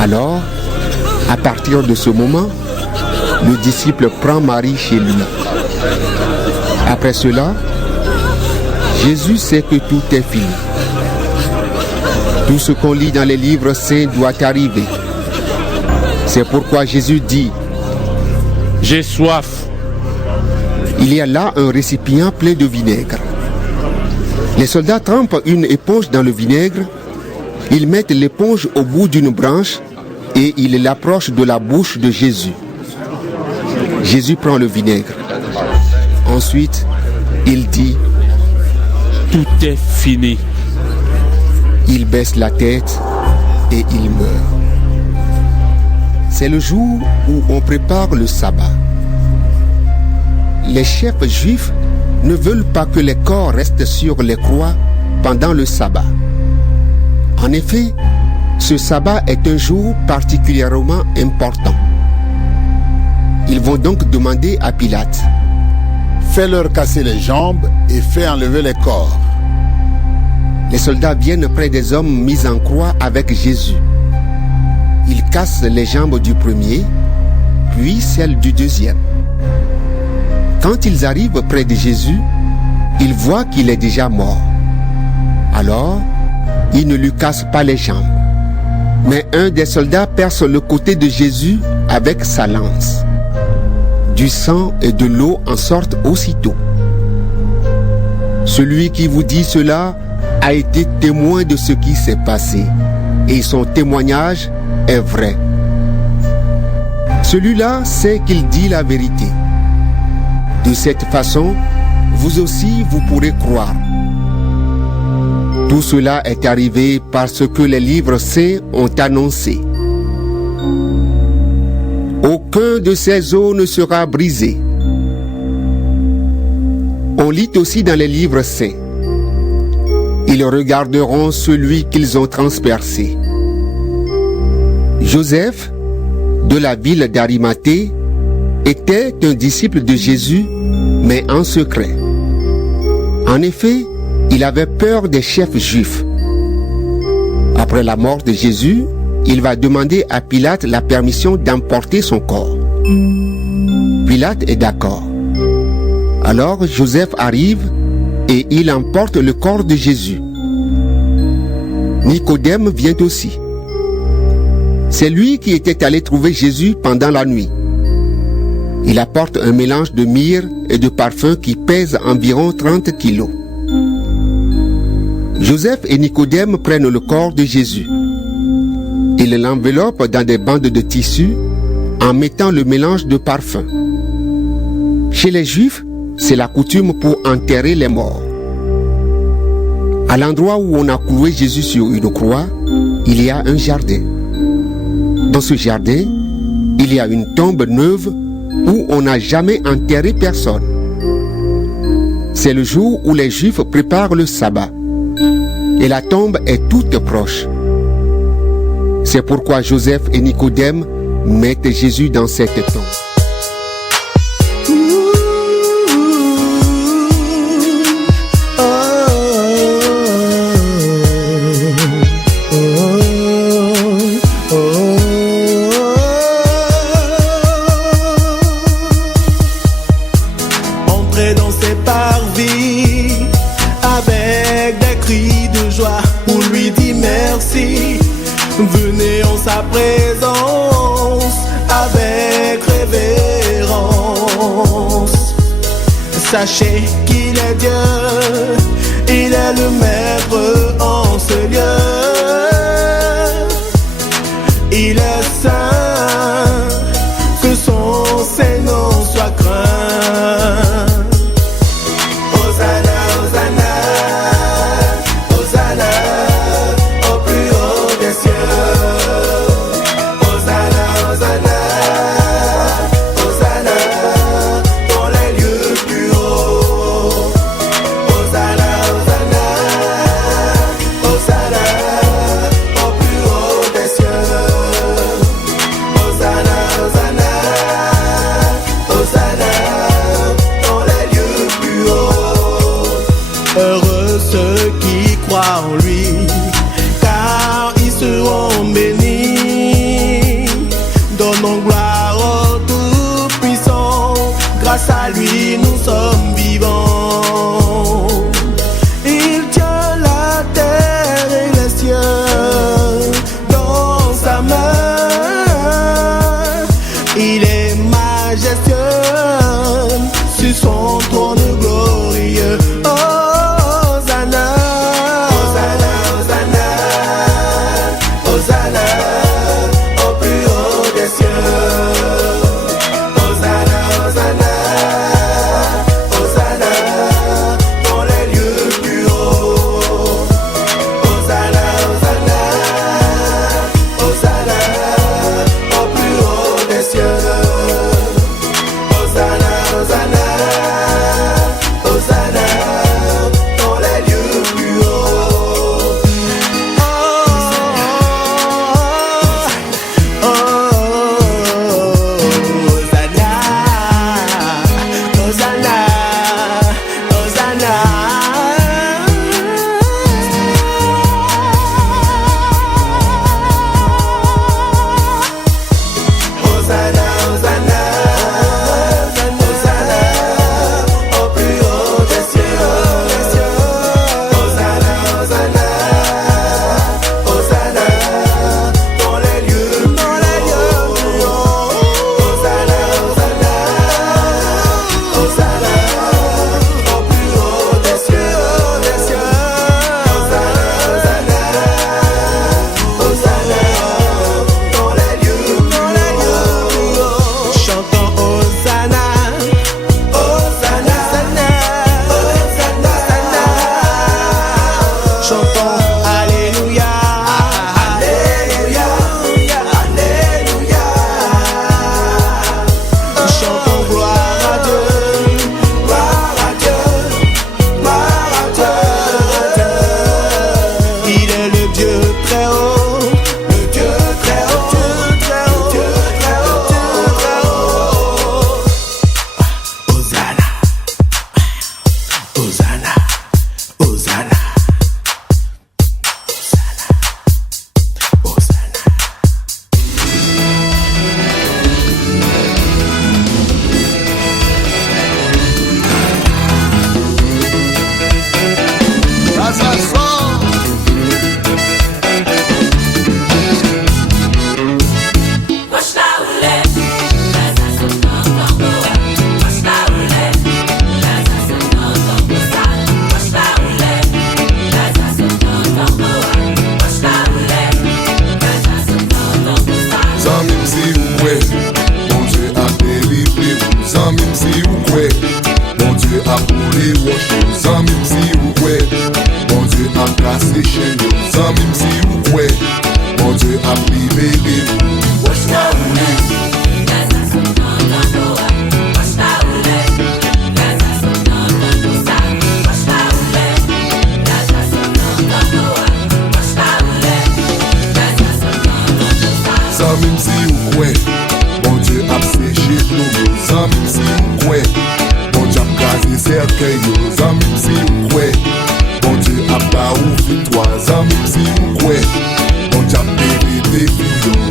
Alors, à partir de ce moment, le disciple prend Marie chez lui. Après cela, Jésus sait que tout est fini. Tout ce qu'on lit dans les livres saints doit arriver. C'est pourquoi Jésus dit: j'ai soif. Il y a là un récipient plein de vinaigre. Les soldats trempent une éponge dans le vinaigre. Ils mettent l'éponge au bout d'une branche et ils l'approchent de la bouche de Jésus. Jésus prend le vinaigre. Ensuite, il dit: tout est fini. Il baisse la tête et il meurt. C'est le jour où on prépare le sabbat. Les chefs juifs ne veulent pas que les corps restent sur les croix pendant le sabbat. En effet, ce sabbat est un jour particulièrement important. Ils vont donc demander à Pilate: fais-leur casser les jambes et fais enlever les corps. Les soldats viennent près des hommes mis en croix avec Jésus. Ils cassent les jambes du premier, puis celles du deuxième. Quand ils arrivent près de Jésus, ils voient qu'il est déjà mort. Alors, ils ne lui cassent pas les jambes. Mais un des soldats perce le côté de Jésus avec sa lance. Du sang et de l'eau en sortent aussitôt. Celui qui vous dit cela a été témoin de ce qui s'est passé, et son témoignage est vrai. Celui-là sait qu'il dit la vérité. De cette façon, vous aussi vous pourrez croire. Tout cela est arrivé parce que les livres saints ont annoncé: aucun de ces os ne sera brisé. On lit aussi dans les livres saints: ils regarderont celui qu'ils ont transpercé. Joseph, de la ville d'Arimathée, était un disciple de Jésus, mais en secret. En effet, il avait peur des chefs juifs. Après la mort de Jésus, il va demander à Pilate la permission d'emporter son corps. Pilate est d'accord. Alors Joseph arrive et il emporte le corps de Jésus. Nicodème vient aussi. C'est lui qui était allé trouver Jésus pendant la nuit. Il apporte un mélange de myrrhe et de parfum qui pèse environ 30 kilos. Joseph et Nicodème prennent le corps de Jésus. Ils l'enveloppent dans des bandes de tissu en mettant le mélange de parfum. Chez les Juifs, c'est la coutume pour enterrer les morts. À l'endroit où on a cloué Jésus sur une croix, il y a un jardin. Dans ce jardin, il y a une tombe neuve où on n'a jamais enterré personne. C'est le jour où les Juifs préparent le sabbat. Et la tombe est toute proche. C'est pourquoi Joseph et Nicodème mettent Jésus dans cette tombe. Entrez dans ses parvis avec des cris de joie pour lui dire merci. Venez en sa présence avec révérence. Sachez qu'il est Dieu, il est le maître en ce lieu. Il est saint, que son Saint-Nom soit craint. Hosanna, Hosanna, Hosanna au plus haut des cieux. Hosanna, Hosanna, Hosanna dans les lieux plus hauts. Hosanna, Hosanna, Hosanna au plus haut des cieux. Hosanna, Hosanna, Hosanna dans les lieux plus hauts. Heureux ceux qui croient en lui, car ils seront bénis. Zanmim si ou kwe, bon Dieu ap seche nou yo. Zanmim si ou kwe, bon Dieu ap kaze serkey yo. Zanmim si ou kwe, bon Dieu ap ba ou vitwa. Zanmim si ou kwe, bon Dieu ap pere defi yo.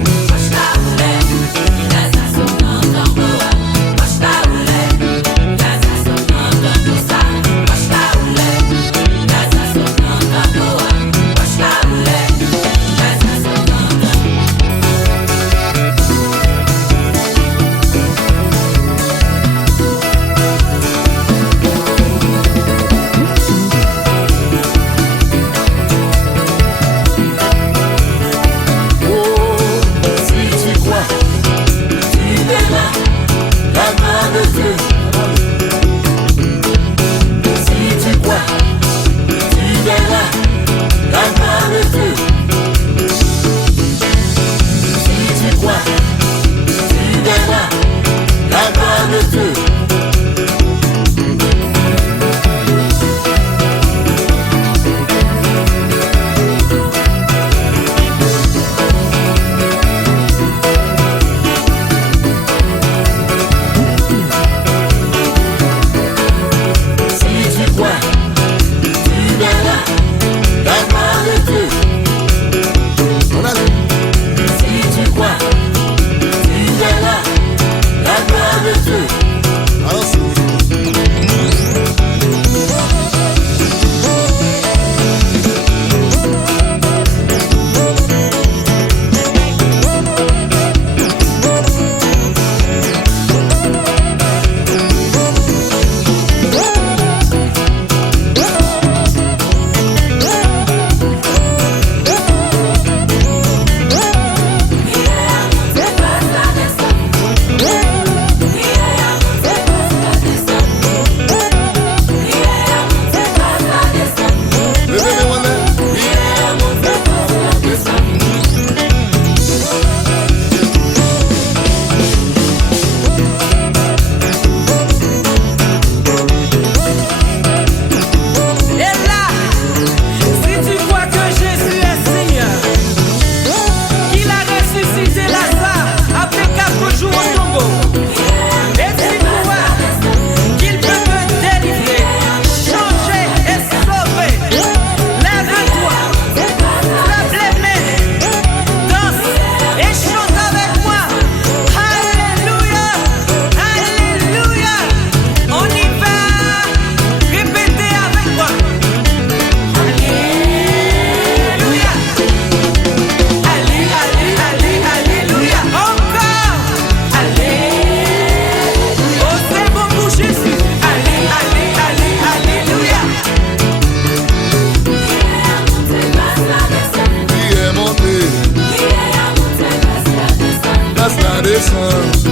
Son